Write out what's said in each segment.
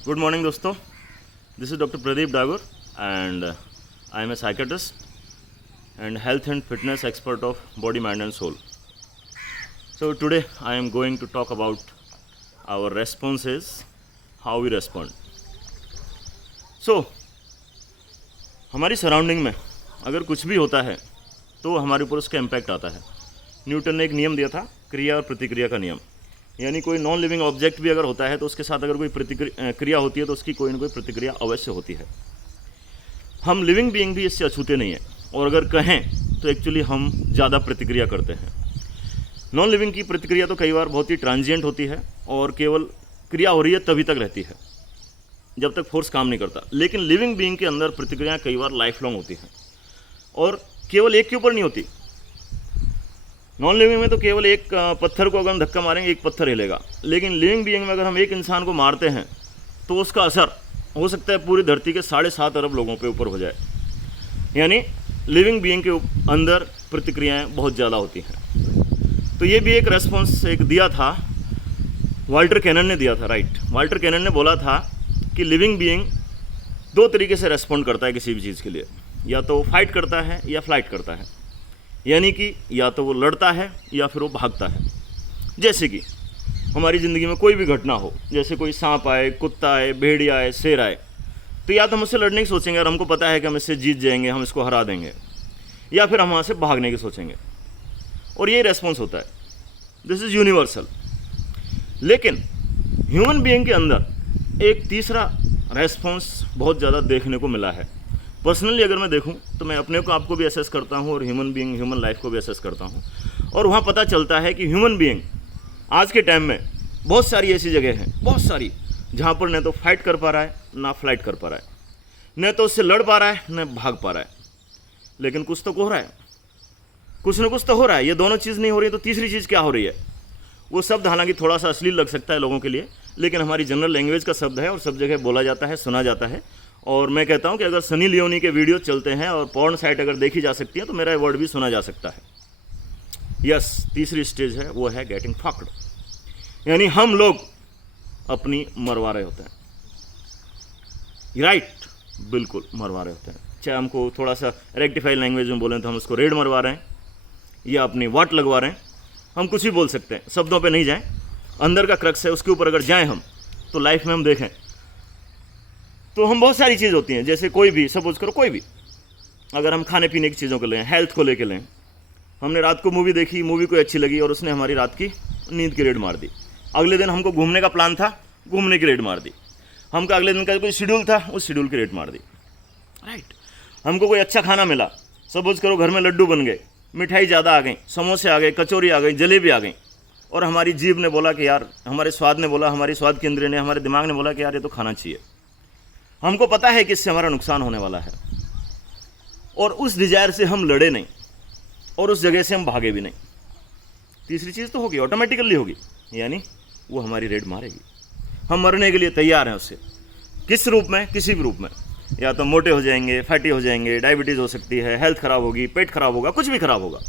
Good morning दोस्तों, this is doctor Pradeep Dagar and I am a psychiatrist and health and fitness expert of body, mind and soul. So today I am going to talk about our responses, how we respond. So हमारी surrounding में अगर कुछ भी होता है तो हमारे ऊपर उसका इम्पैक्ट आता है। न्यूटन ने एक नियम दिया था, क्रिया और प्रतिक्रिया का नियम। यानी कोई नॉन लिविंग ऑब्जेक्ट भी अगर होता है तो उसके साथ अगर कोई क्रिया होती है तो उसकी कोई ना कोई प्रतिक्रिया अवश्य होती है। हम लिविंग बीइंग भी इससे अछूते नहीं हैं, और अगर कहें तो एक्चुअली हम ज़्यादा प्रतिक्रिया करते हैं। नॉन लिविंग की प्रतिक्रिया तो कई बार बहुत ही ट्रांजिएंट होती है और केवल क्रिया हो रही है तभी तक रहती है जब तक फोर्स काम नहीं करता। लेकिन लिविंग बीइंग के अंदर प्रतिक्रियाएं कई बार लाइफ लॉन्ग होती हैं और केवल एक के ऊपर नहीं होती। नॉन लिविंग में तो केवल एक पत्थर को अगर हम धक्का मारेंगे एक पत्थर हिलेगा, लेकिन लिविंग बीइंग में अगर हम एक इंसान को मारते हैं तो उसका असर हो सकता है पूरी धरती के 7.5 अरब लोगों पे ऊपर हो जाए। यानी लिविंग बीइंग के अंदर प्रतिक्रियाएं बहुत ज़्यादा होती हैं। तो ये भी एक रेस्पॉन्स एक दिया था, वाल्टर कैनन ने दिया था, राइट। वाल्टर कैनन ने बोला था कि लिविंग बीइंग 2 तरीके से रेस्पॉन्ड करता है किसी भी चीज़ के लिए, या तो वो फाइट करता है या फ्लाइट करता है। यानी कि या तो वो लड़ता है या फिर वो भागता है। जैसे कि हमारी ज़िंदगी में कोई भी घटना हो, जैसे कोई सांप आए, कुत्ता आए, भेड़िया आए, शेर आए, तो या तो हम उससे लड़ने की सोचेंगे और हमको पता है कि हम इससे जीत जाएंगे, हम इसको हरा देंगे, या फिर हम वहाँ से भागने की सोचेंगे, और ये रेस्पॉन्स होता है। This is universal. लेकिन ह्यूमन बीइंग के अंदर एक तीसरा रेस्पॉन्स बहुत ज़्यादा देखने को मिला है। पर्सनली अगर मैं देखूं तो मैं अपने को आपको भी असेस करता हूं और ह्यूमन बीइंग ह्यूमन लाइफ को भी असेस करता हूं, और वहाँ पता चलता है कि ह्यूमन बीइंग आज के टाइम में बहुत सारी ऐसी जगह हैं, बहुत सारी, जहाँ पर न तो फाइट कर पा रहा है ना फ्लाइट कर पा रहा है, न तो उससे लड़ पा रहा है न भाग पा रहा है। लेकिन कुछ तो हो रहा है, कुछ न कुछ तो हो रहा है। ये दोनों चीज़ नहीं हो रही तो तीसरी चीज़ क्या हो रही है? वो शब्द हालांकि थोड़ा सा अश्लील लग सकता है लोगों के लिए, लेकिन हमारी जनरल लैंग्वेज का शब्द है और सब जगह बोला जाता है, सुना जाता है। और मैं कहता हूँ कि अगर सनी लियोनी के वीडियो चलते हैं और पॉर्न साइट अगर देखी जा सकती है तो मेरा वर्ड भी सुना जा सकता है। यस, तीसरी स्टेज है, वो है गेटिंग फक्ड। यानी हम लोग अपनी मरवा रहे होते हैं, राइट, बिल्कुल मरवा रहे होते हैं। चाहे हमको थोड़ा सा रेक्टिफाइड लैंग्वेज में बोलें तो हम उसको रेड मरवा रहे हैं या अपनी वाट लगवा रहे हैं, हम कुछ भी बोल सकते हैं, शब्दों पे नहीं जाएं। अंदर का क्रक्स है, उसके ऊपर अगर जाएं हम तो लाइफ में हम देखें तो हम बहुत सारी चीज़ होती हैं। जैसे कोई भी, सपोज करो कोई भी, अगर हम खाने पीने की चीज़ों को लें, हेल्थ को लेके लें, हमने रात को मूवी देखी, मूवी कोई अच्छी लगी और उसने हमारी रात की नींद की रेड मार दी। अगले दिन हमको घूमने का प्लान था, घूमने की रेट मार दी। हमको अगले दिन का कोई शेड्यूल था, उस शेड्यूल की रेट मार दी, राइट। हमको कोई अच्छा खाना मिला, सपोज करो घर में लड्डू बन गए, मिठाई ज़्यादा आ गई, समोसे आ गए, कचौरी आ गई, जलेबी आ गई, और हमारी जीभ ने बोला कि यार, हमारे स्वाद ने बोला, हमारी स्वाद के इंद्रिय ने, हमारे दिमाग ने बोला कि यार ये तो खाना चाहिए। हमको पता है कि इससे हमारा नुकसान होने वाला है, और उस डिजायर से हम लड़े नहीं और उस जगह से हम भागे भी नहीं। तीसरी चीज़ तो होगी, ऑटोमेटिकली होगी, यानी वो हमारी रेड मारेगी। हम मरने के लिए तैयार हैं उससे, किस रूप में, किसी भी रूप में। या तो मोटे हो जाएंगे, फैटी हो जाएंगे, डायबिटीज़ हो सकती है, हेल्थ खराब होगी, पेट खराब होगा, कुछ भी खराब होगा।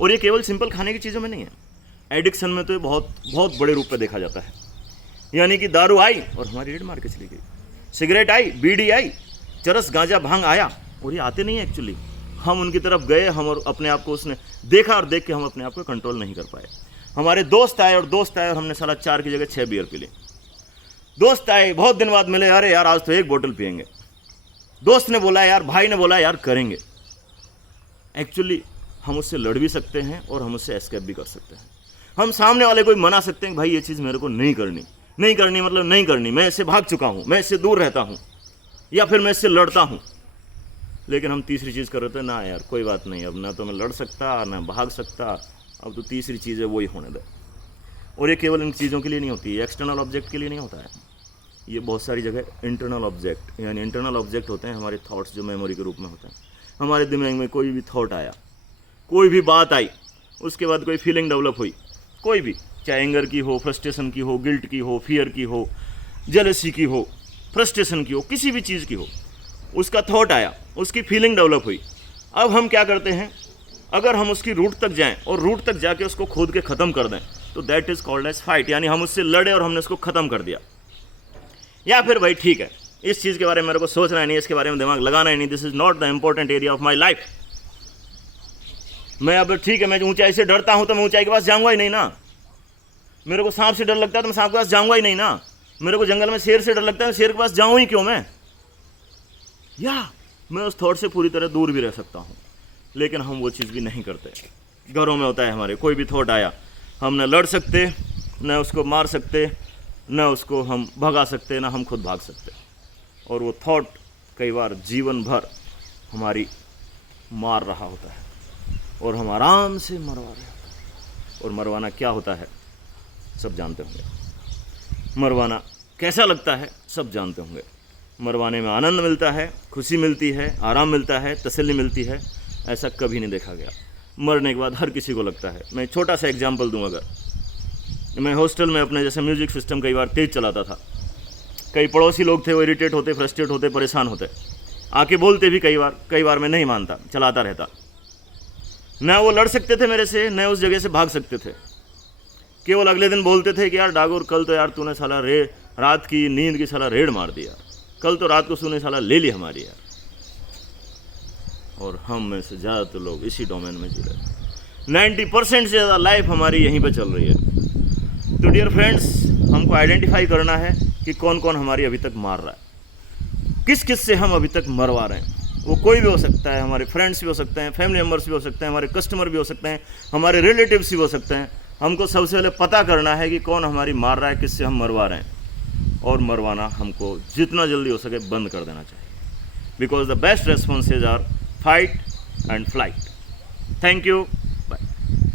और ये केवल सिंपल खाने की चीज़ों में नहीं है, एडिक्शन में तो ये बहुत बहुत बड़े रूप में देखा जाता है। यानी कि दारू आई और हमारी रेड मार के चली गई, सिगरेट आई, बीड़ी आई, चरस, गांजा, भांग आया, और ये आते नहीं है एक्चुअली, हम उनकी तरफ गए, हम और अपने आप को उसने देखा और देख के हम अपने आप को कंट्रोल नहीं कर पाए। हमारे दोस्त आए और हमने साला 4 की जगह 6 बियर पी ली। दोस्त आए, बहुत दिन बाद मिले, अरे यार आज तो 1 बोतल पियेंगे। दोस्त ने बोला यार, भाई ने बोला यार करेंगे। एक्चुअली हम उससे लड़ भी सकते हैं और हम उससे एस्केप भी कर सकते हैं। हम सामने वाले को मना सकते हैं, भाई ये चीज़ मेरे को नहीं करनी, नहीं करनी मतलब नहीं करनी, मैं इससे भाग चुका हूँ, मैं इससे दूर रहता हूँ, या फिर मैं इससे लड़ता हूँ। लेकिन हम तीसरी चीज़ कर रहे थे, ना यार कोई बात नहीं, अब ना तो मैं लड़ सकता ना भाग सकता, अब तो तीसरी चीज़ है वही होने दे। और ये केवल इन चीज़ों के लिए नहीं होती है, एक्सटर्नल ऑब्जेक्ट के लिए नहीं होता है, ये बहुत सारी जगह इंटरनल ऑब्जेक्ट, यानी इंटरनल ऑब्जेक्ट होते हैं हमारे थॉट्स, जो मेमोरी के रूप में होते हैं। हमारे दिमाग में कोई भी थॉट आया, कोई भी बात आई, उसके बाद कोई फीलिंग डेवलप हुई, कोई भी, चाहे एंगर की हो, फ्रस्ट्रेशन की हो, गिल्ट की हो, फियर की हो, जेलसी की हो, फ्रस्ट्रेशन की हो, किसी भी चीज़ की हो, उसका थॉट आया, उसकी फीलिंग डेवलप हुई। अब हम क्या करते हैं, अगर हम उसकी रूट तक जाएं और रूट तक जाके उसको खोद के ख़त्म कर दें तो that is called as fight, यानी हम उससे लड़े और हमने उसको ख़त्म कर दिया। या फिर भाई ठीक है, इस चीज़ के बारे में मेरे को सोचना ही नहीं, इसके बारे में दिमाग लगाना ही नहीं, this is not the important area of my life. मैं अब ठीक है, मैं ऊंचाई से डरता हूं तो मैं ऊंचाई के पास जाऊंगा ही नहीं ना। मेरे को सांप से डर लगता है तो मैं सांप के पास जाऊंगा ही नहीं ना। मेरे को जंगल में शेर से डर लगता है, शेर के पास जाऊं ही क्यों मैं? या मैं उस थॉट से पूरी तरह दूर भी रह सकता हूं, लेकिन हम वो चीज़ भी नहीं करते। घरों में होता है हमारे, कोई भी थॉट आया, हम न लड़ सकते, न उसको मार सकते, न उसको हम भगा सकते, न हम खुद भाग सकते। और वो थॉट कई बार जीवन भर हमारी मार रहा होता है और हम आराम से मरवा रहे होते हैं। और मरवाना क्या होता है सब जानते होंगे। मरवाना कैसा लगता है सब जानते होंगे। मरवाने में आनंद मिलता है, खुशी मिलती है, आराम मिलता है, तसल्ली मिलती है। ऐसा कभी नहीं देखा गया। मरने के बाद हर किसी को लगता है। मैं छोटा सा एग्जाम्पल दूँ, अगर मैं हॉस्टल में अपने जैसे म्यूज़िक सिस्टम कई बार तेज़ चलाता था, कई पड़ोसी लोग थे वो इरिटेट होते, फ्रस्ट्रेट होते, परेशान होते, आके बोलते भी कई बार मैं नहीं मानता, चलाता रहता। न वो लड़ सकते थे मेरे से, न उस जगह से भाग सकते थे। केवल अगले दिन बोलते थे कि यार डागोर, कल तो यार तूने साला रात की नींद की साला रेड मार दिया, कल तो रात को तूने साला ले ली हमारी यार। और हम में से ज़्यादातर लोग इसी डोमेन में जी रहे हैं। 90% से ज़्यादा लाइफ हमारी यहीं पे चल रही है। तो डियर फ्रेंड्स, हमको आइडेंटिफाई करना है कि कौन कौन हमारी अभी तक मार रहा है, किस किस से हम अभी तक मरवा रहे हैं। वो कोई भी हो सकता है, हमारे फ्रेंड्स भी हो सकते हैं, फैमिली मेम्बर्स भी हो सकते हैं, हमारे कस्टमर भी हो सकते हैं, हमारे रिलेटिव्स भी हो सकते हैं। हमको सबसे पहले पता करना है कि कौन हमारी मार रहा है, किससे हम मरवा रहे हैं। और मरवाना हमको जितना जल्दी हो सके बंद कर देना चाहिए, because the best responses are fight and flight. Thank you.